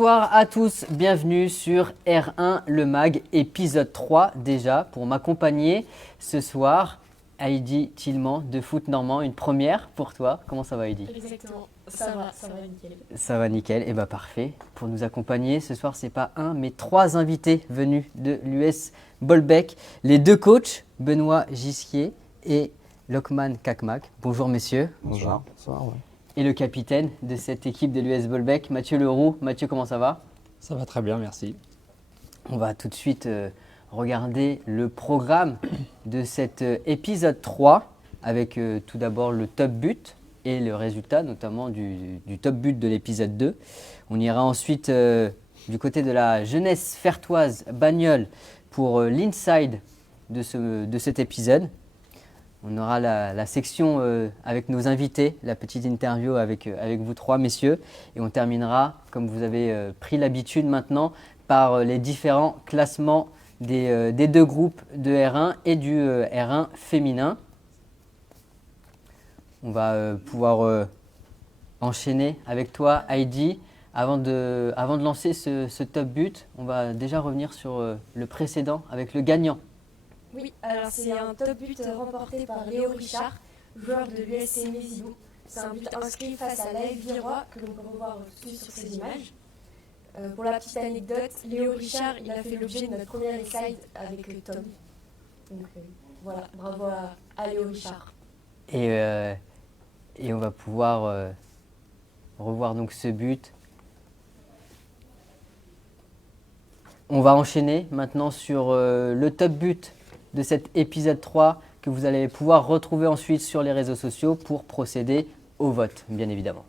Bonsoir à tous, bienvenue sur R1 Le Mag, épisode 3 déjà. Pour m'accompagner ce soir, Heidi Tillman de Foot Normand, une première pour toi. Comment ça va Heidi? Exactement, ça va nickel. Ça va nickel, et bah parfait. Pour nous accompagner ce soir, c'est pas un mais trois invités venus de l'US Bolbec. Les deux coachs, Benoît Gisquier et Lokman Kakmak. Bonjour messieurs. Bonjour. Bonsoir, ouais. Et le capitaine de cette équipe de l'US Bolbec, Mathieu Leroux. Mathieu, comment ça va? Ça va très bien, merci. On va tout de suite regarder le programme de cet épisode 3 avec tout d'abord le top but et le résultat notamment du top but de l'épisode 2. On ira ensuite du côté de la jeunesse fertoise Bagnols pour l'inside de cet épisode. On aura la section avec nos invités, la petite interview avec vous trois messieurs. Et on terminera, comme vous avez pris l'habitude maintenant, par les différents classements des deux groupes de R1 et du R1 féminin. On va pouvoir enchaîner avec toi, Heidi. Avant de lancer ce top but, on va déjà revenir sur le précédent avec le gagnant. Oui, alors c'est un top but remporté par Léo Richard, joueur de l'USC Mésidon. C'est un but inscrit face à l'AF Virois que l'on peut revoir tout de suite sur ces images. Pour la petite anecdote, Léo Richard, il a fait l'objet de notre première inside avec Tom. Donc voilà, bravo à Léo Richard. Et on va pouvoir revoir donc ce but. On va enchaîner maintenant sur le top but de cet épisode 3 que vous allez pouvoir retrouver ensuite sur les réseaux sociaux pour procéder au vote, bien évidemment.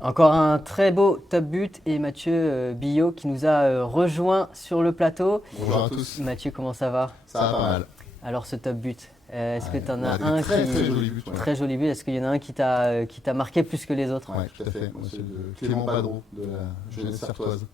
Encore un très beau top but et Mathieu Billot qui nous a rejoint sur le plateau. Bonjour à tous. Mathieu, comment ça va? Ça va pas mal. Alors ce top but, est-ce que tu en as un très qui… joli but. Ouais. Très joli but, est-ce qu'il y en a un qui t'a marqué plus que les autres? Oui, tout à fait. Moi, c'est de Clément Badreau de la jeunesse sartoise.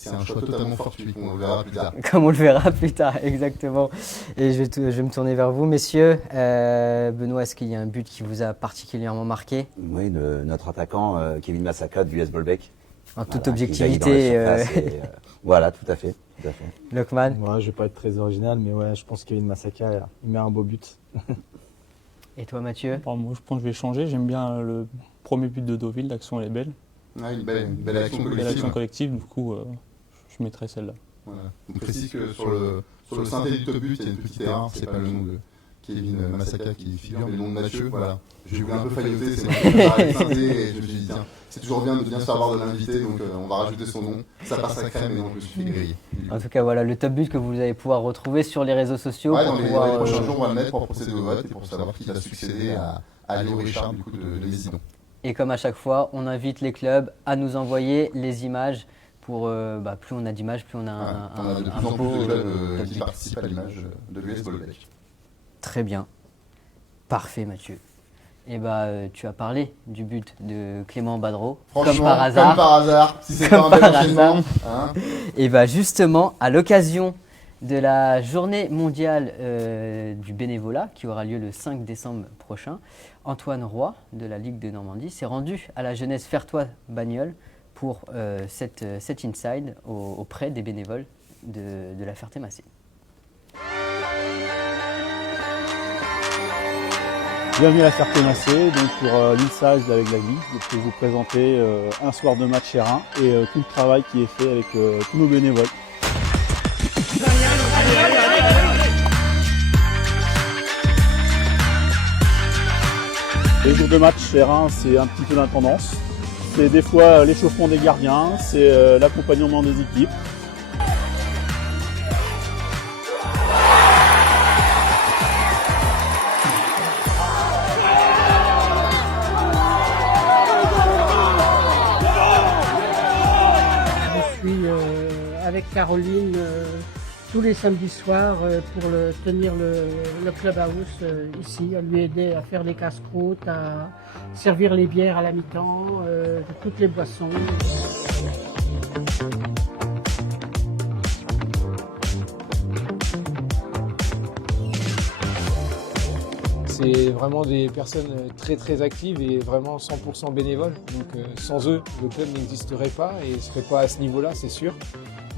C'est un choix totalement fortuit, on le verra plus tard. Comme on le verra plus tard, exactement. Et je vais me tourner vers vous, messieurs. Benoît, est-ce qu'il y a un but qui vous a particulièrement marqué? Oui, notre attaquant, Kevin Massaka de l'US Bolbec. En toute Voilà, objectivité. Voilà, tout à fait. Lokman. Moi, je vais pas être très original, mais ouais, je pense que Kevin Massaka, il met un beau but. Et toi, Mathieu? Bon, moi, je pense que je vais changer. J'aime bien le premier but de Deauville, l'action elle est belle. Ah, une belle action collective. Belle action collective, du coup, je mettrai celle-là. Voilà. On précise que sur le synthé du top but, il y a une petite erreur. C'est pas le nom de Kevin Massaka qui figure, mais le nom de Mathieu. Voilà. J'ai voulu un peu failloter, c'est moi qui ai synthé et je me suis dit, tiens, c'est toujours bien de bien se faire voir de l'invité, donc on va rajouter son nom. Ça passe à crème et non, je me suis fait griller. En tout cas, voilà le top but que vous allez pouvoir retrouver sur les réseaux sociaux. Ouais, pour dans les pouvoir, prochains jours, on va le mettre pour procéder au vote et pour savoir qui va succéder à Léo Richard du coup de Mésidon. Et comme à chaque fois, on invite les clubs à nous envoyer les images. Pour, plus on a d'images, plus on a On a de plus en beau plus de clubs top qui but. participent à l'image de l'US Bolbec. Très bien. Parfait, Mathieu. Et tu as parlé du but de Clément Badreau, Franchement, comme par hasard. Si c'est pas un Comme bel par enchaînement. Hein. Et justement, à l'occasion de la journée mondiale du bénévolat, qui aura lieu le 5 décembre prochain, Antoine Roy, de la Ligue de Normandie, s'est rendu à la jeunesse Fertois-Bagnols pour cet inside auprès des bénévoles de la Ferté-Massé. Bienvenue à la Ferté-Massé, donc pour l'inside avec la Ligue. Je peux vous présenter un soir de match serein et tout le travail qui est fait avec tous nos bénévoles. Les jours de match serein, c'est un petit peu l'intendance. C'est des fois l'échauffement des gardiens, c'est l'accompagnement des équipes. Je suis avec Caroline tous les samedis soirs pour tenir le clubhouse ici, à lui aider à faire les casse-croûtes, à servir les bières à la mi-temps, toutes les boissons. C'est vraiment des personnes très actives et vraiment 100% bénévoles. Donc sans eux, le club n'existerait pas et ne serait pas à ce niveau-là, c'est sûr.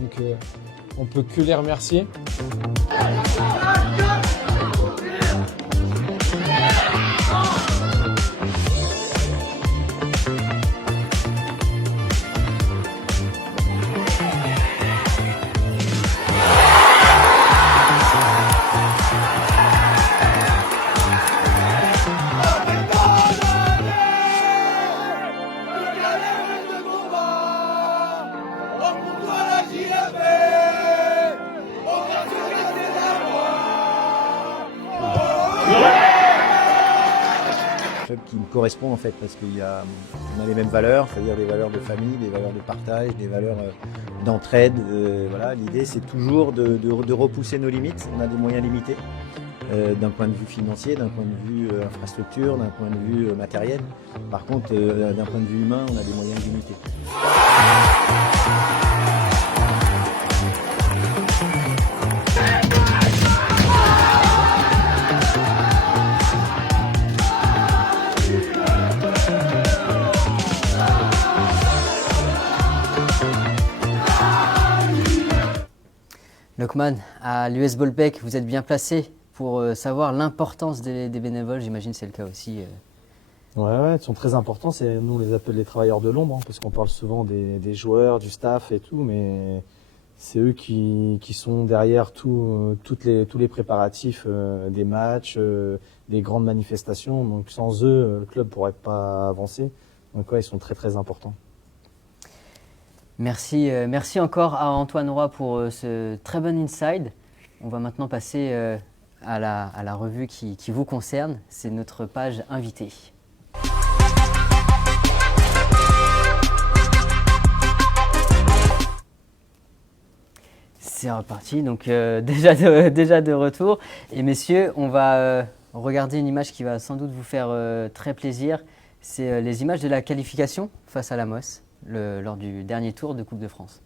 Donc on peut que les remercier. Club qui me correspond en fait parce qu'on a les mêmes valeurs, c'est-à-dire des valeurs de famille, des valeurs de partage, des valeurs d'entraide. Voilà, l'idée c'est toujours de repousser nos limites. On a des moyens limités d'un point de vue financier, d'un point de vue infrastructure, d'un point de vue matériel. Par contre, d'un point de vue humain, on a des moyens limités. Lokman, à l'US Bolbec, vous êtes bien placé pour savoir l'importance des bénévoles. J'imagine que c'est le cas aussi. Ouais, ils sont très importants. Nous, on les appelle les travailleurs de l'ombre, parce qu'on parle souvent des joueurs, du staff et tout, mais c'est eux qui sont derrière tous les préparatifs des matchs, des grandes manifestations. Donc sans eux, le club ne pourrait pas avancer. Donc ouais, ils sont très importants. Merci encore à Antoine Roy pour ce très bon inside. On va maintenant passer à la revue qui vous concerne. C'est notre page invitée. C'est reparti, donc déjà de retour. Et messieurs, on va regarder une image qui va sans doute vous faire très plaisir. C'est les images de la qualification face à la Mosse lors du dernier tour de Coupe de France.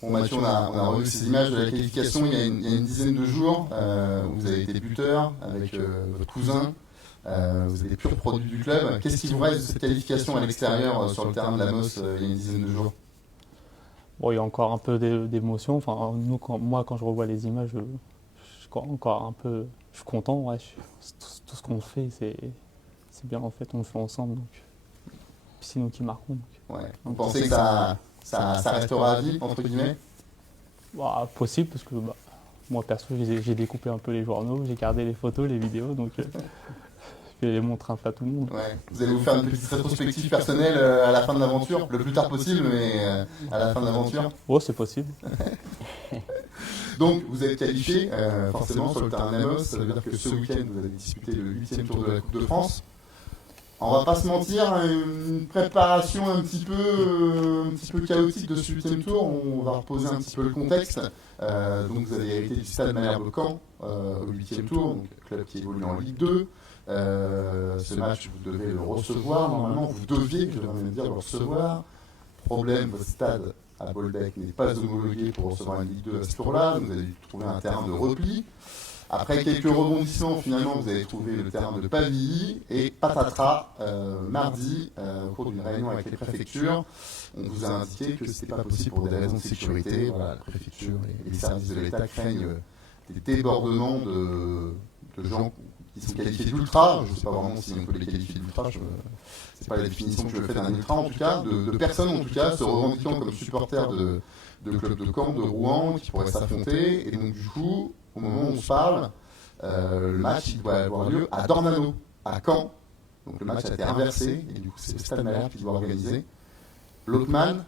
Bon Mathieu, on a revu ces images de la qualification il y a une dizaine de jours. Vous avez été buteur avec votre cousin. Vous êtes des purs produits du club. Qu'est-ce qui vous reste de cette qualification à l'extérieur sur le terrain de la Mosse il y a une dizaine de jours? Bon, il y a encore un peu d'émotion. Enfin, moi, quand je revois les images, je suis encore un peu. Je suis content. Ouais, tout ce qu'on fait, c'est bien en fait. On le fait ensemble. Donc, c'est nous qui marquons. Donc. Ouais. Vous pensez que ça restera à vie, entre guillemets? Bah, possible, parce que moi, perso, j'ai découpé un peu les journaux, j'ai gardé les photos, les vidéos. Donc, je vais les montrer un peu à tout le monde. Ouais. Vous allez vous faire une petite rétrospective personnelle à la fin de l'aventure, le plus tard possible, mais à la fin de l'aventure. Oh, c'est possible. Donc, vous êtes qualifié forcément sur le terrain Namos. Ça veut dire que ce week-end, vous allez disputer le 8e tour de la Coupe de France. On va pas se mentir, une préparation un petit peu chaotique de ce 8e tour. On va reposer un petit peu le contexte. Donc, vous avez hérité du Stade Malherbe Caen au 8e tour, donc club qui évolue en Ligue 2. Ce match, vous devez le recevoir. Normalement, vous deviez, je devrais même dire, le recevoir. Problème, votre stade à Bolbec n'est pas homologué pour recevoir une Ligue 2 à ce tour-là. Vous avez dû trouver un terrain de repli. Après quelques rebondissements, finalement, vous avez trouvé le terrain de Pavilly. Et patatras, mardi, au cours d'une réunion avec les préfectures, on vous a indiqué que ce n'était pas possible pour des raisons de sécurité. Voilà, la préfecture et les services de l'État craignent des débordements de gens qui sont qualifiés d'ultra. Je ne sais pas vraiment si on peut les qualifier d'ultra. C'est pas la définition que je fais d'un ultra, en tout cas, de personnes en tout cas se revendiquant comme supporters de clubs de Caen, de Rouen, qui pourraient s'affronter. Et donc du coup, au moment où on se parle, le match il doit avoir lieu à Dornano, à Caen. Donc le match a été inversé, et du coup c'est le Stade Malherbe qui doit organiser. L'Otman,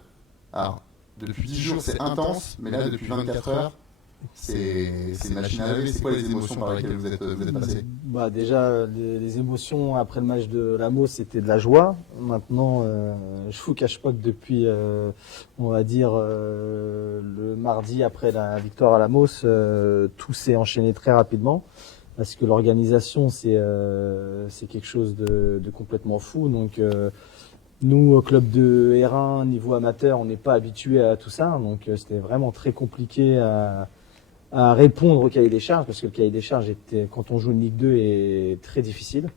alors depuis 10 jours c'est intense, mais là depuis 24 heures, c'est une machine à laver. C'est quoi les émotions par lesquelles vous êtes passé? Déjà, les émotions après le match de Lamos, c'était de la joie. Maintenant, je vous cache pas que depuis, on va dire, le mardi après la victoire à Lamos, tout s'est enchaîné très rapidement. Parce que l'organisation, c'est quelque chose de complètement fou. Donc, nous, au club de R1, niveau amateur, on n'est pas habitué à tout ça. Donc, c'était vraiment très compliqué à répondre au cahier des charges, parce que le cahier des charges, quand on joue une Ligue 2, est très difficile.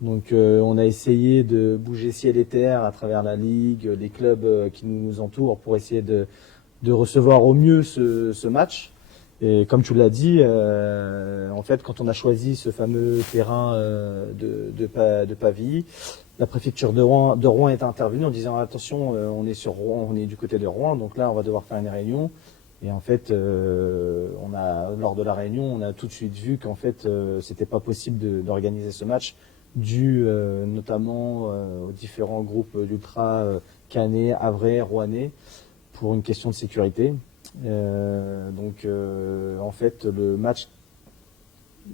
Donc on a essayé de bouger ciel et terre à travers la Ligue, les clubs qui nous entourent, pour essayer de recevoir au mieux ce match. Et comme tu l'as dit, en fait, quand on a choisi ce fameux terrain de Pavilly, la préfecture de Rouen est intervenue en disant attention, on est sur Rouen, on est du côté de Rouen, donc là on va devoir faire une réunion. Et en fait, lors de la réunion, on a tout de suite vu qu'en fait, c'était pas possible d'organiser ce match, dû notamment aux différents groupes d'ultra Canet, Havrais, Rouennais, pour une question de sécurité. Donc, en fait, le match,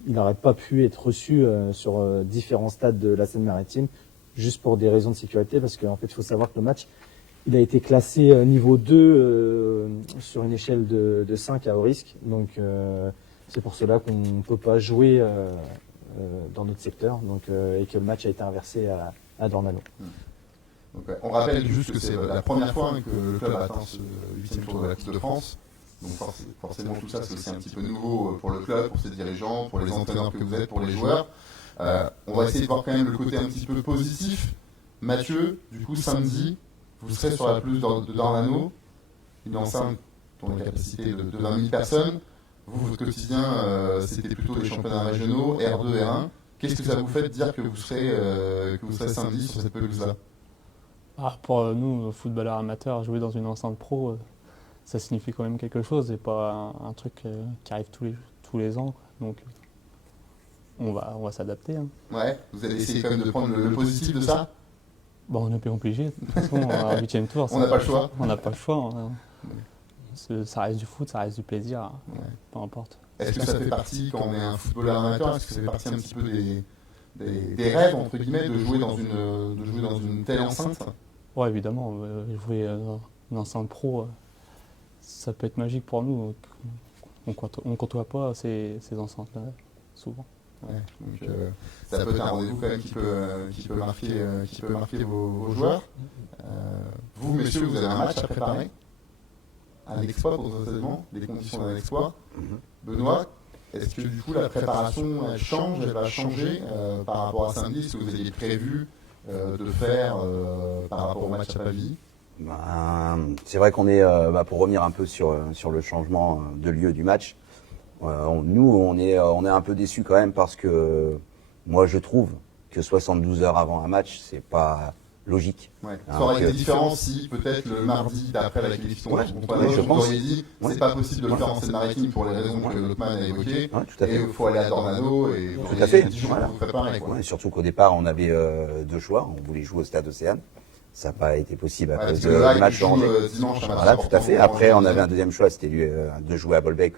il n'aurait pas pu être reçu sur différents stades de la Seine-Maritime, juste pour des raisons de sécurité, parce qu'en fait, il faut savoir que le match, il a été classé niveau 2 sur une échelle de 5 à haut risque. Donc c'est pour cela qu'on ne peut pas jouer dans notre secteur, et que le match a été inversé à Dornano. Donc, on rappelle juste que c'est la première fois que le club a atteint ce 8e tour de la Coupe de France. Donc forcément tout ça c'est aussi un petit peu nouveau pour le club, pour ses dirigeants, pour les entraîneurs que vous êtes, pour les joueurs. On va essayer de voir quand même le côté un petit peu positif. Mathieu, du coup samedi, vous serez sur la pelouse de Dornano, une enceinte dont la capacité de 20 000 personnes. Vous, votre quotidien, c'était plutôt les championnats régionaux, R2, R1. Qu'est-ce que ça vous fait de dire que vous serez samedi sur cette pelouse-là? Pour nous, footballeurs amateurs, jouer dans une enceinte pro, ça signifie quand même quelque chose et pas un truc qui arrive tous les ans. Donc on va s'adapter. Hein. Ouais, vous allez essayer quand même de prendre le positif de ça? On n'est pas obligé. De toute façon, à 8e tour, on n'a pas le choix. On n'a pas le choix. Hein. Ça reste du foot, ça reste du plaisir, peu importe. Est-ce que ça fait partie, quand on est un footballeur amateur, est-ce que ça fait partie un petit peu des rêves, entre guillemets, de jouer dans une telle enceinte? Ouais, évidemment. Jouer dans une enceinte pro, ça peut être magique pour nous. On ne côtoie pas ces enceintes-là, souvent. Ouais, donc, ça peut être un rendez-vous quand même qui peut marquer vos joueurs. Vous, messieurs, vous avez un match à préparer, un exploit potentiellement, des conditions d'un exploit. Benoît, est-ce que du coup la préparation elle va changer par rapport à samedi, ce que vous aviez prévu de faire par rapport au match à Pavilly? C'est vrai qu'on est, pour revenir un peu sur le changement de lieu du match, on est un peu déçus quand même parce que moi je trouve que 72 heures avant un match, c'est pas logique. Ouais. Ça aurait été différent si peut-être le mardi d'après la qualification contre la Loge, je vous pense. auriez dit c'est pas possible de le faire en Seine-Maritime pour les raisons que Lokman a évoquées. Tout à fait. Et il faut aller à Dornano et vous Tout à fait. 10 jours pour vous préparer. Quoi. Ouais, surtout qu'au départ, on avait deux choix. On voulait jouer au Stade Océane. Ça n'a pas été possible à cause du match en dimanche. Voilà, tout à fait. Après, on avait un deuxième choix, c'était de jouer à Bolbec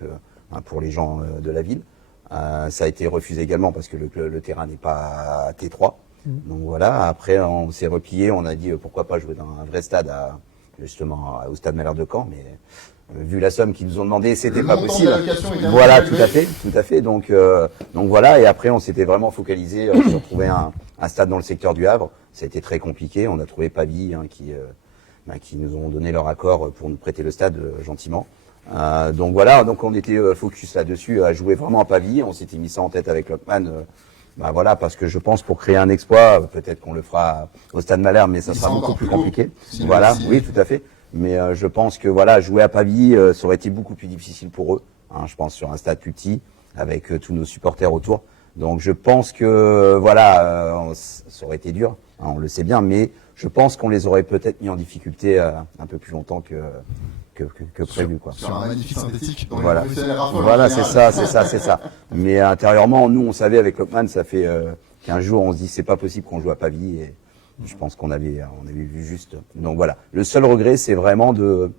pour les gens de la ville. Ça a été refusé également parce que le terrain n'est pas à T3. Donc voilà, après on s'est replié, on a dit pourquoi pas jouer dans un vrai stade au Stade Malherbe de Caen, mais vu la somme qu'ils nous ont demandé, c'était pas possible. Voilà, tout à fait. Donc voilà, et après on s'était vraiment focalisé sur trouver un stade dans le secteur du Havre. Ça a été très compliqué, on a trouvé Pavie qui nous ont donné leur accord pour nous prêter le stade gentiment. Donc voilà, donc on était focus là-dessus, à jouer vraiment à Pavie. On s'était mis ça en tête avec Lokman. Voilà, parce que je pense pour créer un exploit, peut-être qu'on le fera au Stade Malherbe, mais ça sera beaucoup plus compliqué. Voilà, oui, tout à fait. Mais je pense que voilà, jouer à Pavie, ça aurait été beaucoup plus difficile pour eux. Je pense sur un stade plus petit, avec tous nos supporters autour. Donc je pense que voilà, ça aurait été dur, on le sait bien, mais je pense qu'on les aurait peut-être mis en difficulté un peu plus longtemps que prévu, quoi. Sur un magnifique synthétique. Voilà, c'est ça. Mais intérieurement, nous, on savait avec Lokman, ça fait 15 jours, on se dit c'est pas possible qu'on joue à Pavie, et je pense qu'on avait vu juste. Donc voilà, le seul regret, c'est vraiment de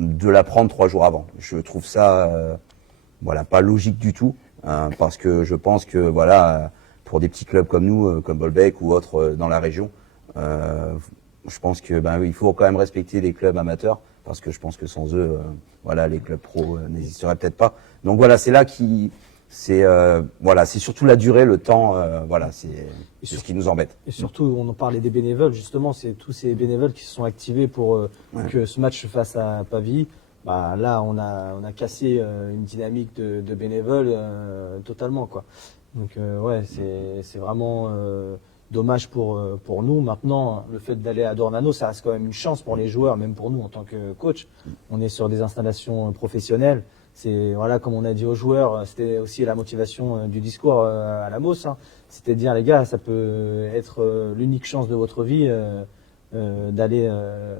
la prendre 3 jours avant. Je trouve ça, pas logique du tout, parce que je pense que pour des petits clubs comme nous, comme Bolbec ou autres dans la région, je pense que il faut quand même respecter les clubs amateurs. Parce que je pense que sans eux, les clubs pro n'existeraient peut-être pas. Donc voilà, c'est là c'est surtout la durée, le temps, c'est ce qui nous embête. Et surtout, on en parlait des bénévoles, justement, c'est tous ces bénévoles qui se sont activés pour que ce match se fasse à Pavie. Là, on a cassé une dynamique de bénévoles totalement, quoi. Donc c'est vraiment dommage pour nous. Maintenant, le fait d'aller à Dornano, ça reste quand même une chance pour les joueurs, même pour nous en tant que coach. On est sur des installations professionnelles. C'est comme on a dit aux joueurs, c'était aussi la motivation du discours à la MOS. C'était de dire les gars, ça peut être l'unique chance de votre vie d'aller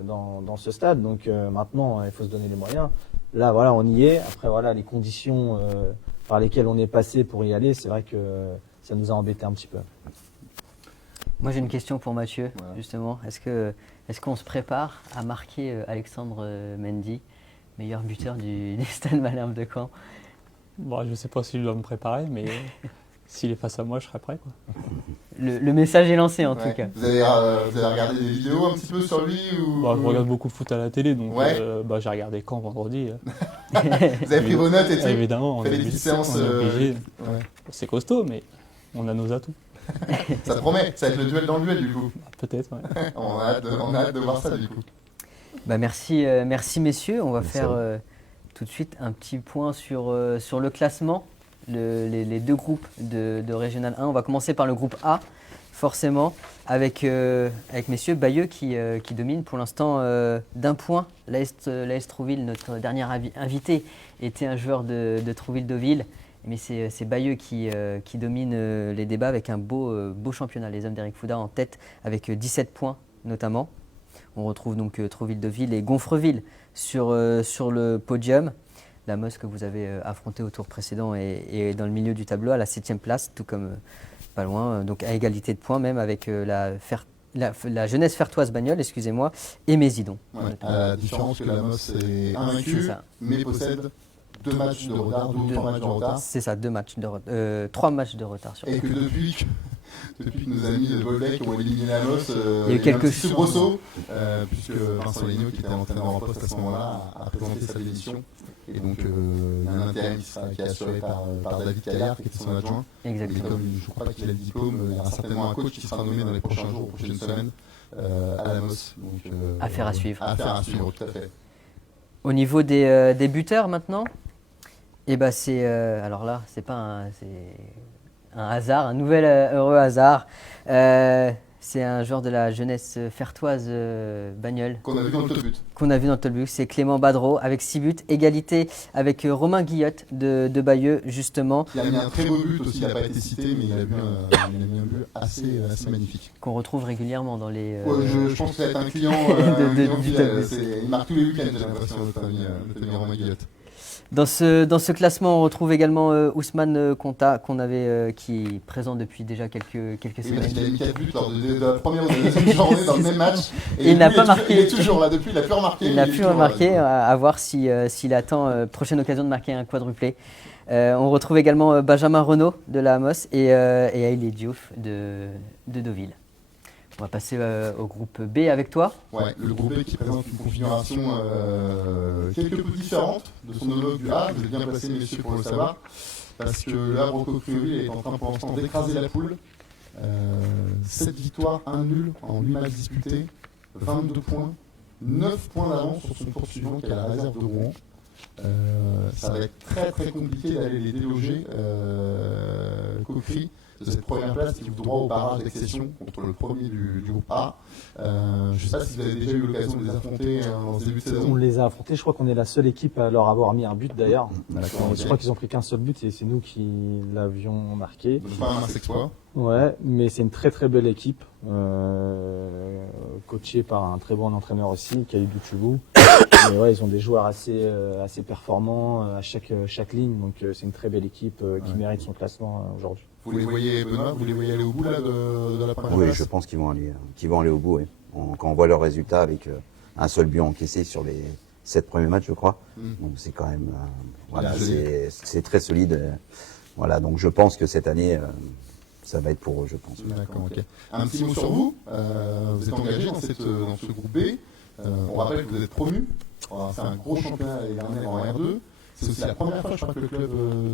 dans ce stade. Donc maintenant, il faut se donner les moyens. Là, on y est. Après, les conditions par lesquelles on est passé pour y aller, c'est vrai que ça nous a embêté un petit peu. Moi j'ai une question pour Mathieu, justement. Est-ce qu'on se prépare à marquer Alexandre Mendy, meilleur buteur du Stade Malherbe de Caen? Je ne sais pas si je dois me préparer, mais s'il est face à moi, je serai prêt, quoi. Le message est lancé en tout cas. Vous avez regardé des vidéos un petit peu sur lui ou... Je regarde beaucoup de foot à la télé, donc j'ai regardé Caen vendredi. Vous avez pris vos notes et tout? Évidemment, on fait des petites séances. Obligé. C'est costaud, mais on a nos atouts. Ça te promet, ça va être le duel dans le duel du coup. Peut-être, ouais. On a hâte de voir ça du coup. Merci messieurs, on va faire tout de suite un petit point sur le classement, les deux groupes de Régional 1. On va commencer par le groupe A, forcément, avec messieurs Bayeux qui domine pour l'instant d'un point. L'AS Trouville, notre dernier invité, était un joueur de Trouville-Deauville. Mais c'est Bayeux qui domine les débats avec un beau championnat. Les hommes d'Eric Fouda en tête avec 17 points notamment. On retrouve donc Trouville-Deauville et Gonfreville sur le podium. La Mosse que vous avez affronté au tour précédent est dans le milieu du tableau à la 7e place, tout comme pas loin, donc à égalité de points même avec la Jeunesse Fertoise Bagnols, et Mésidon. La différence que la Mosse est invaincue, mais possède 2 matchs de retard, 3 matchs de retard. C'est ça, 3 matchs de retard. Et que depuis que nos amis de Bolbec ont éliminé la Mosse, il y a eu quelques soubresauts, puisque Vincent Legnaud, qui était entraîneur en poste à ce moment-là, a présenté sa démission. Et donc, il y a un intérim qui est assuré par David Caillard, qui était son adjoint. Exactement. Et comme je ne crois pas qu'il a le diplôme, il y aura certainement un coach qui sera nommé dans les prochains jours, aux prochaines semaines, à la Mosse. Donc, affaire à suivre. Affaire à suivre, tout à fait. Au niveau des buteurs maintenant, alors là, c'est pas un hasard, un nouvel heureux hasard. C'est un joueur de la jeunesse fertoise Bagnols. Qu'on a vu dans le top but. Qu'on a vu dans le top but, c'est Clément Badreau avec 6 buts, égalité avec Romain Guillotte de Bayeux justement. Il a mis un très beau but aussi, il n'a pas été cité, mais il a mis un but assez magnifique. Qu'on retrouve régulièrement dans les... Ouais, je pense que ça va être un client, il marque tous les week-ends, j'ai l'impression, notre ami Romain Guillotte. Dans ce classement, on retrouve également Ousmane Konta, qui est présent depuis déjà quelques semaines. Il a mis 4 buts lors de la première ou de la deuxième journée dans le même match. Et il n'a pas marqué. Il est toujours là depuis, il n'a plus remarqué. Il n'a plus remarqué, à voir s'il attend prochaine occasion de marquer un quadruplé. On retrouve également Benjamin Renaud de la Amos et Aïlé Diouf de Deauville. On va passer au groupe B avec toi. Ouais, le groupe B qui présente une configuration quelque peu différente de son homologue du A. Vous êtes bien placés, messieurs, pour le savoir. Parce que le Havre Criouville est en train pour l'instant d'écraser la poule. 7 victoires, 1 nul en 8 matchs disputés, 22 points, 9 points d'avance sur son poursuivant qui est à la réserve de Rouen. Ça va être très très compliqué d'aller les déloger, Coquerie, de cette première place qui ouvre droit au barrage d'accession contre le premier du groupe A. Je ne sais pas si vous avez déjà eu l'occasion de les affronter en ce début de saison. On les a affrontés, je crois qu'on est la seule équipe à leur avoir mis un but d'ailleurs. Je crois qu'ils ont pris qu'un seul but et c'est nous qui l'avions marqué. Donc pas un mince exploit. Ouais, mais c'est une très très belle équipe, coachée par un très bon entraîneur aussi, Khalidou Tchoubou. Et ouais, ils ont des joueurs assez performants à chaque ligne, donc c'est une très belle équipe qui mérite son classement aujourd'hui. Vous les voyez, Benoît, vous les voyez aller au bout là, de la première Oui, place? je pense qu'ils vont aller au bout. Oui. Quand on voit leurs résultats avec un seul but encaissé sur les 7 premiers matchs, je crois, donc c'est quand même, c'est très solide. Voilà, donc je pense que cette année, ça va être pour eux, je pense. D'accord, ok. Un petit mot sur vous. Vous êtes engagé dans ce groupe B. On rappelle que vous êtes promu. C'est un gros championnat l'année dernière en R2. C'est aussi la première fois, je crois, que le club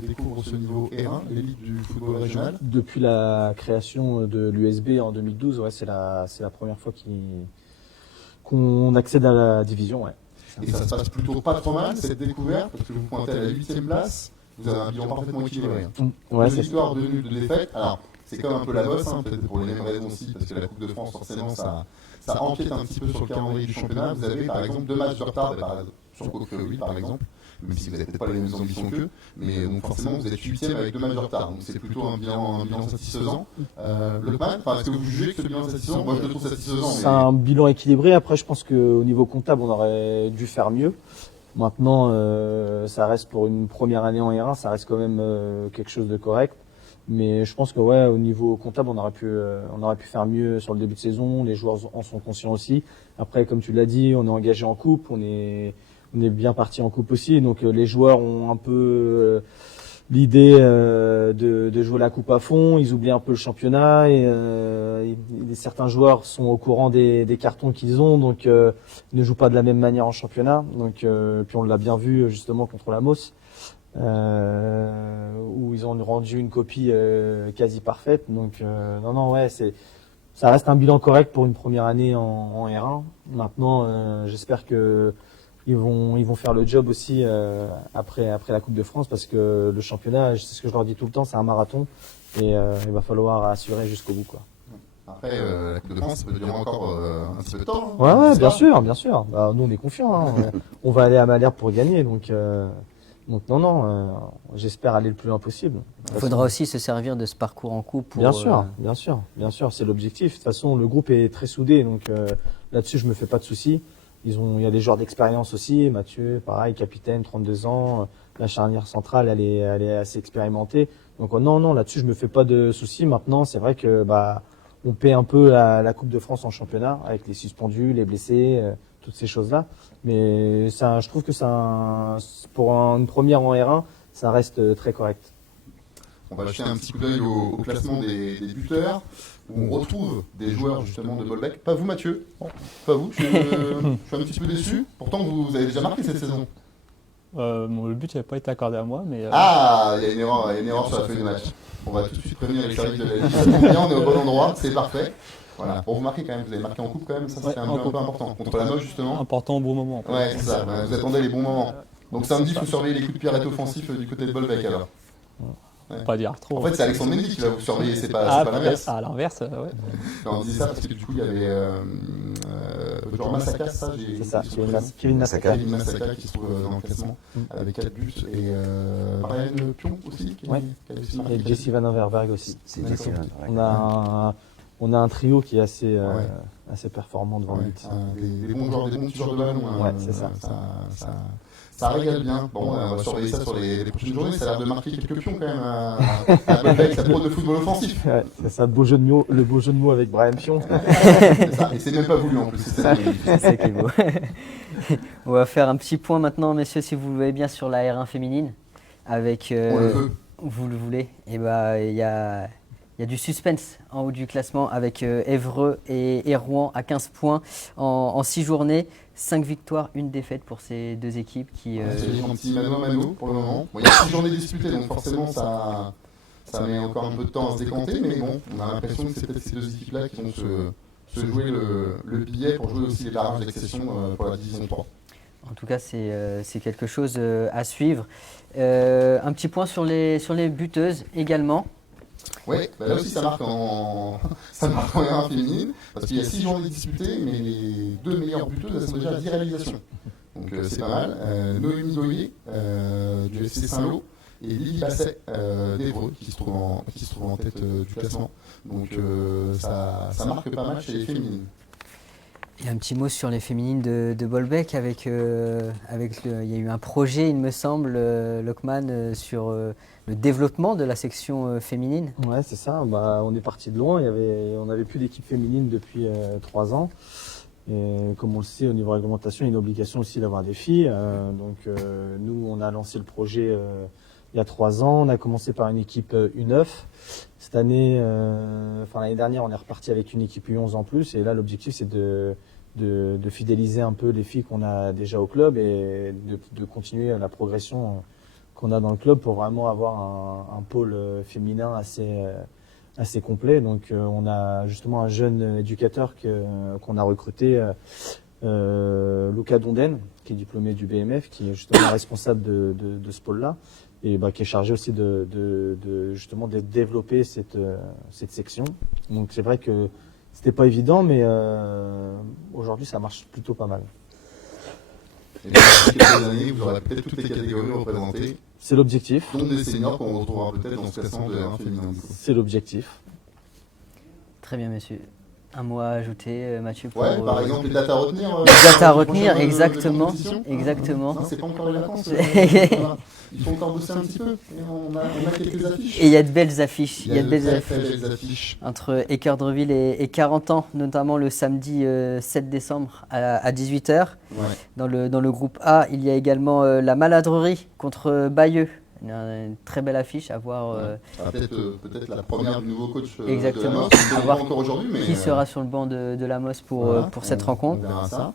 découvre ce niveau R1, l'élite du football régional. Depuis la création de l'USB en 2012, ouais, c'est la première fois qu'on accède à la division. Ouais. Et ça se passe plutôt pas trop mal, cette découverte, parce que vous pointez à la 8e place. Vous avez un bilan parfaitement équilibré. Ouais, 2 victoires, 2 nuls, 2 défaites. Alors, c'est comme un peu la bosse, peut-être pour les mêmes raisons aussi, parce que la Coupe de France, forcément, ça empiète un petit peu sur le calendrier du championnat. Vous avez, par exemple, 2 matchs de retard sur Coquerie, par exemple, même si vous n'avez peut-être pas les mêmes ambitions qu'eux, mais donc forcément, vous êtes 8e avec 2 matchs de retard. Donc, c'est plutôt un bilan satisfaisant. Lokman, est-ce que vous jugez que ce bilan est satisfaisant? Moi, je le trouve satisfaisant. C'est un bilan équilibré. Après, je pense qu'au niveau comptable, on aurait dû faire mieux. Maintenant, ça reste pour une première année en R1, ça reste quand même quelque chose de correct. Mais je pense que ouais, au niveau comptable, on aurait pu faire mieux sur le début de saison. Les joueurs en sont conscients aussi. Après, comme tu l'as dit, on est engagé en coupe, on est bien parti en coupe aussi. Donc les joueurs ont un peu l'idée de jouer la coupe à fond. Ils oublient un peu le championnat et certains joueurs sont au courant des cartons qu'ils ont, donc ils ne jouent pas de la même manière en championnat. Donc puis on l'a bien vu justement contre la Mos. Où ils ont rendu une copie quasi parfaite. Donc non, ouais, ça reste un bilan correct pour une première année en R1. Maintenant, j'espère que ils vont faire le job aussi après la Coupe de France, parce que le championnat, c'est ce que je leur dis tout le temps, c'est un marathon et il va falloir assurer jusqu'au bout, quoi. Après, la Coupe de France, ça peut durer encore un petit peu de temps. Ouais, bien sûr. Bah, nous, on est confiants. Hein. On va aller à Malherbe pour gagner, donc non, j'espère aller le plus loin possible. Il faudra aussi se servir de ce parcours en coupe pour... Bien sûr, c'est l'objectif. De toute façon, le groupe est très soudé, donc là-dessus, je me fais pas de soucis. Il y a des joueurs d'expérience aussi. Mathieu, pareil, capitaine, 32 ans. La charnière centrale, elle est assez expérimentée. Donc non, là-dessus, je me fais pas de soucis. Maintenant, c'est vrai que on paie un peu la Coupe de France en championnat avec les suspendus, les blessés, toutes ces choses-là. Mais je trouve que pour une première en R1, ça reste très correct. On va jeter un petit coup d'œil au classement des buteurs, où on retrouve des joueurs justement de Bolbec. Pas vous, Mathieu. Pas vous. Je suis un petit peu déçu. Pourtant, vous avez déjà marqué cette saison. Le but n'avait pas été accordé à moi, mais... Ah, il y a une erreur sur la feuille de match. On va tout de suite prévenir les services de la Ligue. Ça tombe bien, on est au bon endroit, c'est parfait. Voilà. Pour vous marquer quand même, vous avez marqué en coupe quand même, ça c'était un but un peu important. Contre la Moche justement. Important au bon moment. Ouais, c'est ça, vous attendez les bons moments. Donc samedi, il faut surveiller les coups de pied arrêtés offensifs du côté de Bolbec alors. Faut pas dire trop. En fait, c'est Alexandre Mendy qui va vous surveiller, c'est pas l'inverse. À l'inverse, ouais. On disait ça parce que du coup, il y avait genre Masaka, ça, C'est ça, Kevin Masaka. Kevin Masaka qui se trouve dans le classement avec 4 buts et Brian Pion aussi qui Ouais. qui a aussi marqué. Et Jesse Van Overberg aussi. C'est Jesse Van Overberg. On a un trio qui est assez, Ouais. assez performant devant le but. Des bons joueurs, des bons tueurs de ballon. Hein. Ouais, c'est ça. Ça régale bien. Bon, on va surveiller ça sur les prochaines journées. Ça a l'air de marquer quelques pions quand même à Bolbec avec sa prône de football offensif. Ouais, c'est ça, le beau jeu de mots avec Brian Pion. C'est ça. Et c'est même pas voulu en plus. C'est ça. C'est ça qui est beau. On va faire un petit point maintenant, messieurs, si vous le voulez bien, sur la R1 féminine. Avec, On le veut. vous le voulez. Et bah, il y a du suspense en haut du classement avec Évreux et Rouen à 15 points en 6 journées. 5 victoires, 1 défaite pour ces deux équipes qui... C'est un petit mano à mano pour le moment. Bon, il y a 6 journées disputées, donc forcément ça met encore un peu de temps à se décanter, mais bon, on a l'impression que c'est peut-être ces deux équipes-là qui vont se jouer le billet pour jouer aussi les barrages d'accession pour la division 3. En tout cas, c'est quelque chose à suivre. Un petit point sur les buteuses également. Oui, là aussi ça marque en R1 féminine, parce qu'il y a 6 journées disputées, mais les 2 meilleures buteuses elles sont déjà à 10 réalisations. Donc c'est pas mal. Noémie Goyer du FC Saint-Lô et Lily Basset d'Évreux qui se trouve en tête du classement. Donc ça marque pas mal chez les féminines. Et un petit mot sur les féminines de Bolbec il y a eu un projet, il me semble, Lockman, sur le développement de la section féminine. Ouais, c'est ça. Bah, on est parti de loin. On n'avait plus d'équipe féminine depuis 3 ans. Et comme on le sait, au niveau réglementation, il y a une obligation aussi d'avoir des filles. Nous, on a lancé le projet il y a 3 ans. On a commencé par une équipe U9. Cette année, l'année dernière, on est reparti avec une équipe U11 en plus. Et là, l'objectif, c'est de fidéliser un peu les filles qu'on a déjà au club et de continuer la progression qu'on a dans le club pour vraiment avoir un pôle féminin assez complet. Donc on a justement un jeune éducateur qu'on a recruté, Luca Donden, qui est diplômé du BMF, qui est justement responsable de ce pôle-là et qui est chargé aussi justement de développer cette section. Donc c'est vrai que c'était pas évident, mais aujourd'hui ça marche plutôt pas mal. Et dans quelques années, vous aurez peut-être toutes les catégories représentées. C'est l'objectif. Dont des seniors qu'on retrouvera peut-être dans ce classement de R1 féminin. C'est l'objectif. Très bien, messieurs. Un mot à ajouter, Mathieu pour, Ouais, par exemple, les dates à retenir. Les dates à retenir, exactement. Exactement. Non, c'est pas encore les vacances. Voilà. Il faut encore bosser un petit peu. Et on a quelques affiches. Et il y a de belles affiches. Il y a de très belles affiches. Entre Équeurdreville et 40 ans, notamment le samedi 7 décembre à 18h. Ouais. Dans le groupe A, il y a également la Maladrerie contre Bayeux. Une très belle affiche à voir. Peut-être la première du nouveau coach exactement. de la MOS. À voir encore aujourd'hui, mais qui sera sur le banc de la MOS pour cette rencontre. On verra ça.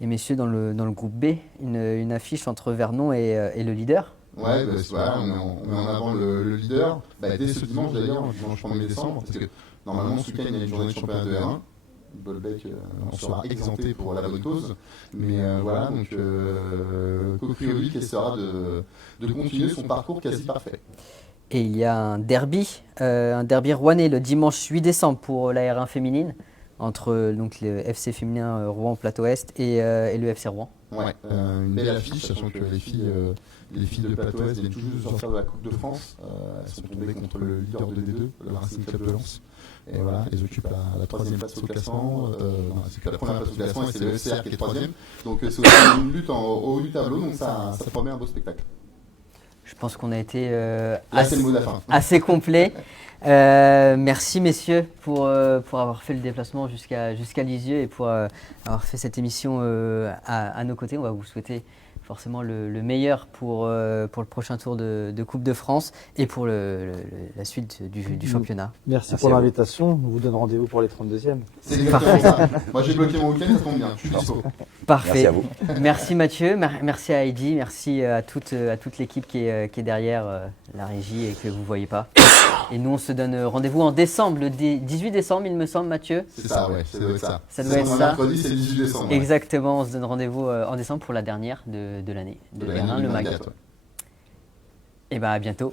Et messieurs, dans le groupe B, une affiche entre Vernon et le leader. Ouais, on met en avant le leader. Dès ce dimanche d'ailleurs, dimanche 1er décembre, parce que normalement ce week-end il y a une journée de championnat de R1. Bolbec en sera exempté pour la bonne cause. Mais voilà, donc Cocrioli qui essaiera de continuer son parcours quasi parfait. Et il y a un derby rouennais le dimanche 8 décembre pour la R1 féminine, entre donc, le FC féminin Rouen Plateau Est et le FC Rouen. Ouais, une belle affiche, sachant que les filles de Plateau Est viennent tout juste de sortir de la Coupe de France. Elles sont tombées contre le leader de D2, le Racing Club de Lens. Et voilà, elles occupent la 3e place au classement. C'est la première place au classement et c'est le FCR qui est 3e. Donc c'est aussi une lutte au haut du tableau, donc ça promet un beau spectacle. Je pense qu'on a été assez complet. Merci messieurs pour avoir fait le déplacement jusqu'à Lisieux et pour avoir fait cette émission à nos côtés. On va vous souhaiter forcément le meilleur pour le prochain tour de Coupe de France et pour la suite du championnat. Merci pour l'invitation. On vous donne rendez-vous pour les 32e. C'est exactement ça. Moi j'ai bloqué mon week-end, ça tombe bien. Je suis dispo. Parfait. Merci à vous. Merci Mathieu, merci à Heidi, merci à toute l'équipe qui est derrière la régie et que vous ne voyez pas. Et nous on se donne rendez-vous en décembre, le 18 décembre il me semble Mathieu. C'est ça, ouais, ça doit être ça. Ça doit être ça. Mercredi c'est le 18 décembre. Exactement, on se donne rendez-vous en décembre pour la dernière de l'année, de R1 le MAG. Et à bientôt.